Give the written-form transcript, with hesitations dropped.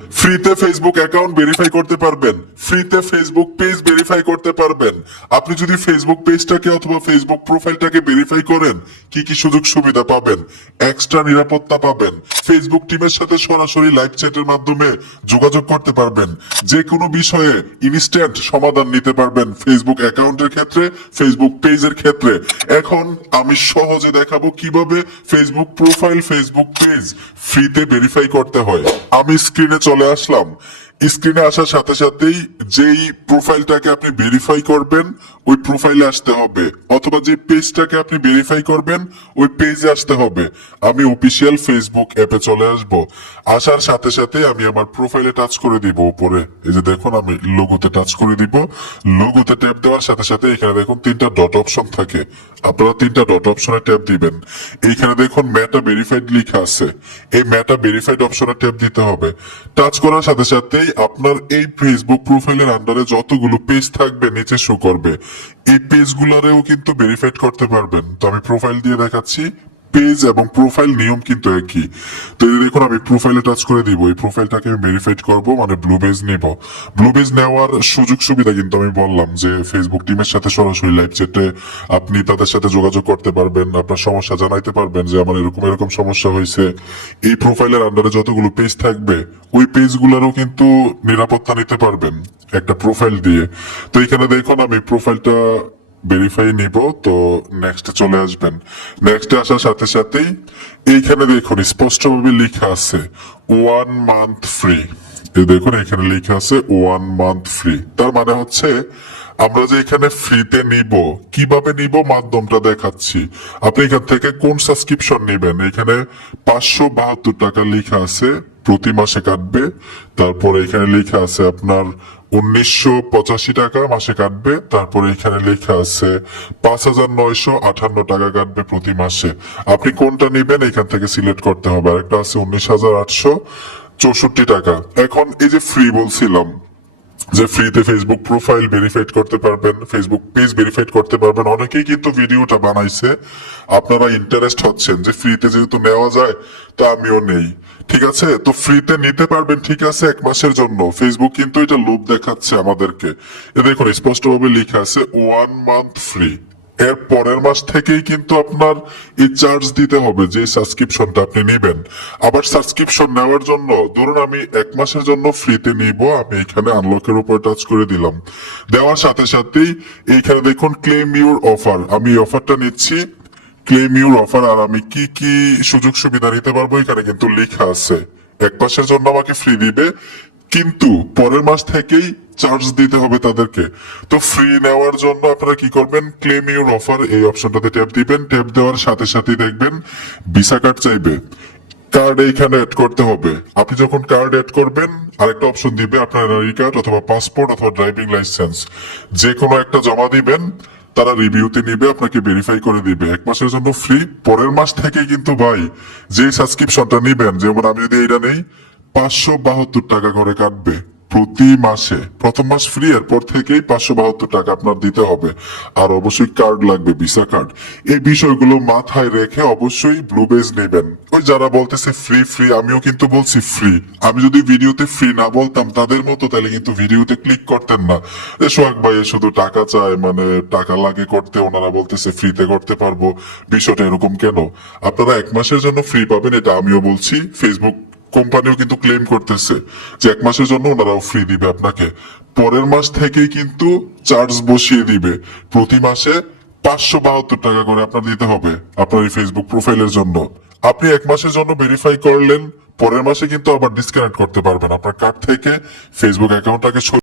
ফ্রিতে Facebook account verify করতে পারবেন, ফ্রিতে ফেসবুক পেজ ভেরিফাই করতে পারবেন। আপনি যদি ফেসবুক পেজটাকে অথবা ফেসবুক প্রোফাইলটাকে ভেরিফাই করেন, কি কি সুযোগ সুবিধা পাবেন? এক্সট্রা নিরাপত্তা পাবেন, ফেসবুক টিমের সাথে সরাসরি লাইভ চ্যাটের মাধ্যমে যোগাযোগ করতে পারবেন, যে কোনো বিষয়ে ইনস্ট্যান্ট সমাধান নিতে পারবেন ফেসবুক অ্যাকাউন্টের ক্ষেত্রে, ফেসবুক পেজের ক্ষেত্রে। এখন আমি সহজে দেখাবো কিভাবে ফেসবুক প্রোফাইল, ফেসবুক পেজ ফ্রিতে ভেরিফাই করতে হয়। আমি স্ক্রিনে চলে আসলাম। স্ক্রিনে আসার সাথে সাথেই যেই প্রোফাইলটাকে আপনি ভেরিফাই করবেন ওই প্রোফাইলে আসতে হবে, অথবা যে পেজটাকে আপনি ভেরিফাই করবেন ওই পেজে আসতে হবে। আমি অফিসিয়াল ফেসবুক অ্যাপে চলে আসব। আসার সাথে সাথে আমি আমার প্রোফাইলে টাচ করে দিব। উপরে এই যে দেখুন, আমি লোগোতে টাচ করে দিব। লোগোতে ট্যাপ দেওয়ার সাথে সাথে এখানে দেখুন তিনটা ডট অপশন থাকে, আপনারা তিনটা ডট অপশনে ট্যাপ দিবেন। এইখানে দেখুন মেটা ভেরিফাইড লেখা আছে, এই মেটা ভেরিফাইড অপশনে ট্যাপ দিতে হবে। টাচ করার সাথে সাথেই আপনার এই ফেসবুক প্রোফাইলের আন্ডারে যতগুলো পেজ থাকবে নিচে শো করবে। এই পেজগুলোরেও কিন্তু ভেরিফাইড করতে পারবেন। তো আমি প্রোফাইল দিয়ে দেখাচ্ছি। পেজ এবং প্রোফাইল নিয়ম কিন্তু একই। তো এই দেখুন, আমি প্রোফাইলে টাচ করে দিব। এই প্রোফাইলটাকে আমি ভেরিফাইড করব, মানে ব্লু বেজ নেব। ব্লু বেজ নেওয়ার সুযোগ সুবিধা কিন্তু আমি বললাম যে ফেসবুক টিমের সাথে সরাসরি লাইভ চ্যাটে আপনি তাদের সাথে যোগাযোগ করতে পারবেন, আপনার সমস্যা জানাইতে পারবেন যে আমার এরকম এরকম সমস্যা হয়েছে। এই প্রোফাইলের আন্ডারে যতগুলো পেজ থাকবে ওই পেজগুলোরও কিন্তু নিরাপত্তা নিতে পারবেন একটা প্রোফাইল দিয়ে। তো এখানে দেখুন, আমি প্রোফাইলটা ভেরিফাই নিব। তো নেক্সটে চলে আসবেন। নেক্সটে আসার সাথে সাথেই এইখানে দেখুন স্পষ্টভাবে লেখা আছে 1 মান্থ ফ্রি। দেখুন এখানে লেখা আছে 1 মান্থ ফ্রি। তার মানে হচ্ছে আমরা যে এখানে ফ্রিতে নিব, কিভাবে নিব মাধ্যমটা দেখাচ্ছি। আপনি এখান থেকে কোন সাবস্ক্রিপশন নেবেন, এখানে 572 টাকা লেখা আছে, প্রতি মাসে কাটবে। তারপরে এখানে লেখা আছে আপনার 1985 টাকা মাসে কাটবে। তারপরে এখানে লেখা আছে 5958 টাকা কাটবে প্রতি মাসে। আপনি কোনটা নেবেন এখান থেকে সিলেক্ট করতে হবে। আরেকটা আছে 19,864 টাকা। এখন এই যে ফ্রি বলছিলাম, যে ফ্রিতে ফেসবুক প্রোফাইল ভেরিফাইড করতে পারবেন, ফেসবুক পেজ ভেরিফাইড করতে পারবেন। অনেকেই কিন্তু ভিডিওটা বানাইছে, আপনারা ইন্টারেস্ট হচ্ছেন যে ফ্রিতে যেহেতু নেওয়া যায় তো আমিও নেই। ঠিক আছে, তো ফ্রিতে নিতে পারবেন, ঠিক আছে, 1 মাসের জন্য। ফেসবুক কিন্তু এটা লোভ দেখাচ্ছে আমাদেরকে। এ দেখুন স্পষ্টভাবে লেখা আছে 1 মান্থ ফ্রি। এর পরের মাস থেকেই কিন্তু আপনার এই চার্জ দিতে হবে যে সাবস্ক্রিপশনটা আপনি নেবেন। আবার সাবস্ক্রিপশন নেওয়ার জন্য ধরুন আমি 1 মাসের জন্য ফ্রিতে নিব, আমি এখানে আনলকের উপর টাচ করে দিলাম। দেওয়ার সাথে সাথেই এইখানে দেখুন ক্লেম ইউর অফার, আমি এই অফারটা নিচ্ছি। ক্লেম ইউর অফার, আর আমি কি কি সুযোগ সুবিধা নিতে পারবো এখানে কিন্তু লেখা আছে। 1 মাসের জন্য আমাকে ফ্রি দিবে, কিন্তু পরের মাস থেকেই চার্জ দিতে হবে তাদেরকে। তো ফ্রি নেওয়ার জন্য আপনারা কি করবেন, ক্লেম ইউর অফার এই অপশনটাতে ট্যাপ দিবেন। ট্যাপ দেওয়ার সাথে সাথেই দেখবেন ভিসা কার্ড চাইবে, কার্ড এইখানে অ্যাড করতে হবে। আপনি যখন কার্ড অ্যাড করবেন আরেকটা অপশন দিবে, আপনার এনআরই কার্ড অথবা পাসপোর্ট অথবা ড্রাইভিং লাইসেন্স যে কোনো একটা জমা দিবেন। তারা রিভিউতে নিবে, আপনাকে ভেরিফাই করে দিবে। 1 মাসের জন্য ফ্রি। পরের মাস থেকে কিন্তু ভাই যে সাবস্ক্রিপশনটা নিবেন, যেমন আমি যদি এইটা নেই, 572 টাকা করে কাটবে প্রতি মাসে। প্রথম মাস ফ্রি, এরপর থেকেই 572 টাকা আপনার দিতে হবে। আর অবশ্যই কার্ড লাগবে, ভিসা কার্ড। এই বিষয়গুলো মাথায় রেখে অবশ্যই ব্লু বেজ নেবেন। ওই যারা বলতেছে ফ্রি ফ্রি, আমিও কিন্তু বলছি ফ্রি। আমি যদি ভিডিওতে ফ্রি না বলতাম তাদের মতো, তাহলে কিন্তু ভিডিওতে ক্লিক করতেন না। সোহাগ ভাই শুধু টাকা চায়, মানে টাকা লাগে করতে, ওনারা বলতেছে ফ্রিতে করতে পারবো। বিষয়টা এরকম কেন? আপনারা 1 মাসের জন্য ফ্রি পাবেন, এটা আমিও বলছি। ফেসবুক কোম্পানিও কিন্তু ক্লেম করতেছে যে 1 মাসের জন্য ওনারাও ফ্রি দিবে আপনাকে। পরের মাস থেকেই কিন্তু চার্জ বসিয়ে দিবে। প্রতি মাসে 572 টাকা করে আপনার দিতে হবে আপনার এই ফেসবুক প্রোফাইলের জন্য। আপনি 1 মাসের জন্য ভেরিফাই করলেন, পরের মাসে কিন্তু আবার ডিসকানেক্ট করতে পারবেন আপনার কার্ড থেকে ফেসবুক অ্যাকাউন্টটাকে।